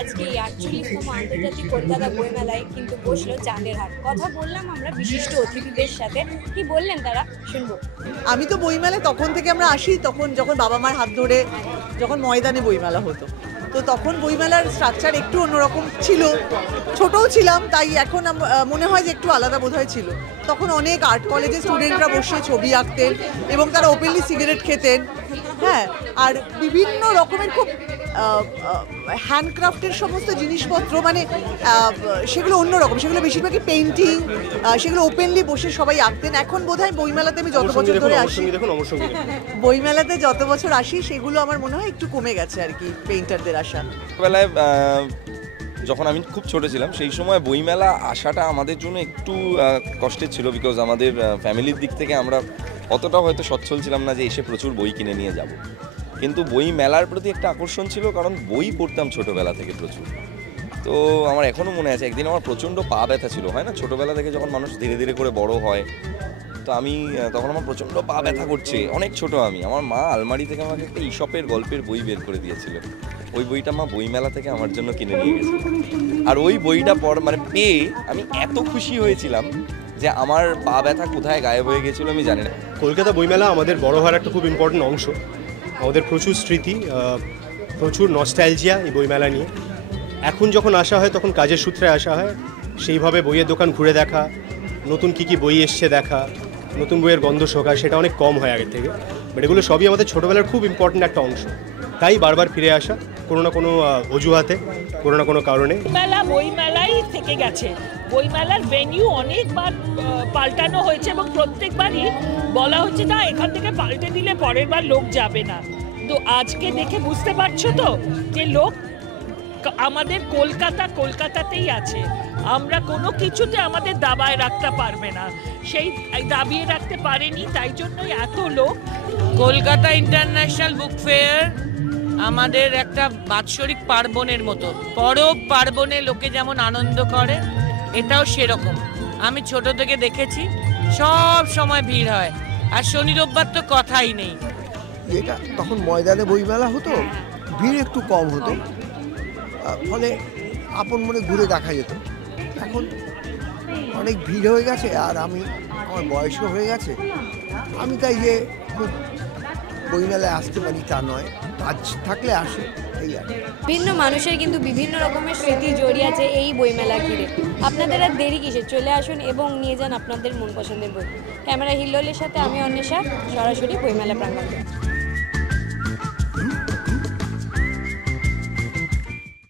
আজকে এই ৪৮তম আন্তর্জাতিক কলকাতা বইমেলায় কিন্তু বসলো চাঁদের হাট। কথা বললাম আমরা বিশিষ্ট অতিথিদের সাথে, কি বললেন তারা শুনবো। আমি তো বইমেলায় তখন থেকে আমরা আসি, তখন যখন বাবা মার হাত ধরে যখন ময়দানে বইমেলা হতো, তো তখন বইমেলার স্ট্রাকচার একটু অন্যরকম ছিল, ছোটও ছিলাম, তাই এখন মনে হয় যে একটু আলাদা বোধহয় ছিল। তখন অনেক আর্ট কলেজের স্টুডেন্টরা বসে ছবি আঁকতেন এবং তারা ওপেনলি সিগারেট খেতেন। হ্যাঁ, আর বিভিন্ন রকমের খুব হ্যান্ডক্রাফটের সমস্ত জিনিসপত্র, মানে সেগুলো অন্যরকম, সেগুলো বেশিরভাগই পেইন্টিং, সেগুলো ওপেনলি বসে সবাই আঁকতেন। এখন বোধহয় বইমেলাতে আমি যত বছর ধরে আসি, বইমেলাতে যত বছর আসি সেগুলো আমার মনে হয় একটু কমে গেছে আর কি, পেইন্টারদের আসা। বেলায় যখন আমি খুব ছোট ছিলাম সেই সময় বইমেলা আসাটা আমাদের জন্য একটু কষ্টের ছিল, বিকজ আমাদের ফ্যামিলির দিক থেকে আমরা অতটা হয়তো সচ্ছল ছিলাম না যে এসে প্রচুর বই কিনে নিয়ে যাব। কিন্তু বই মেলার প্রতি একটা আকর্ষণ ছিল, কারণ বই পড়তাম ছোটোবেলা থেকে প্রচুর। তো আমার এখনও মনে আছে, একদিন আমার প্রচণ্ড পা ব্যথা ছিল, হয় না ছোটোবেলা থেকে যখন মানুষ ধীরে ধীরে করে বড় হয়, তো আমি তখন আমার প্রচণ্ড পা ব্যথা করছে, অনেক ছোট আমি। আমার মা আলমারি থেকে আমাকে একটা ঈশপের গল্পের বই বের করে দিয়েছিল। ওই বইটা মা বইমেলা থেকে আমার জন্য কিনে নিয়ে গেছিল, আর ওই বইটা পেয়ে আমি এত খুশি হয়েছিলাম যে আমার পা ব্যথা কোথায় গায়েব হয়ে গেছিলো আমি জানি না। কলকাতা বইমেলা আমাদের বড় হওয়ার একটা খুব ইম্পর্টেন্ট অংশ। আমাদের প্রচুর স্মৃতি, প্রচুর নস্টালজিয়া এই বইমেলা নিয়ে। এখন যখন আসা হয় তখন কাজের সূত্রে আসা হয়, সেইভাবে বইয়ের দোকান ঘুরে দেখা, নতুন কী কী বই এসছে দেখা, নতুন বইয়ের গন্ধ শোকা, সেটা অনেক কম হয় আগের থেকে। বাট এগুলো সবই আমাদের ছোটোবেলার খুব ইম্পর্টেন্ট একটা অংশ, তাই বারবার ফিরে আসা কোনো না কোনো অজুহাতে, কোনো না কোনো কারণে। মেলা বইমেলাই থেকে গেছে। বইমেলার ভেন্যু অনেকবার পাল্টানো হয়েছে এবং প্রত্যেকবারই বলা হচ্ছে না এখান থেকে পাল্টে দিলে পরের বার লোক যাবে না। তো আজকে দেখে বুঝতে পারছো তো যে লোক আমাদের কলকাতাতেই আছে। আমরা কোনো কিছুতে আমাদের দাবায় রাখতে পারবে না, সেই দাবিয়ে রাখতে পারেনি, তাই জন্যই এত লোক। কলকাতা ইন্টারন্যাশনাল বুক ফেয়ার আমাদের একটা বাৎসরিক পার্বণের মতো। পরব পার্বণে লোকে যেমন আনন্দ করে, এটাও সেরকম। আমি ছোট থেকে দেখেছি সব সময় ভিড় হয়, আর শনি রোববার তো কথাই নেই। এটা তখন ময়দানে বইমেলা হতো, ভিড় একটু কম হতো, ফলে আপন মনে ঘুরে দেখা যেত। এখন অনেক ভিড় হয়ে গেছে, আর আমার বয়সও হয়ে গেছে, আমি তাই যে খুব বইমেলায় আসতে পারি তা নয়, কাজ থাকলে আসে, এই আর। বিভিন্ন মানুষের কিন্তু বিভিন্ন রকমের স্মৃতি জড়িয়ে আছে এই বইমেলা ঘিরে। আপনাদের আর দেরি কিসে, চলে আসুন এবং নিয়ে যান আপনাদের মন পছন্দের বই। ক্যামেরা হিল্লোলের সাথে আমি অন্বেষা, সরাসরি বইমেলা প্রাঙ্গণ।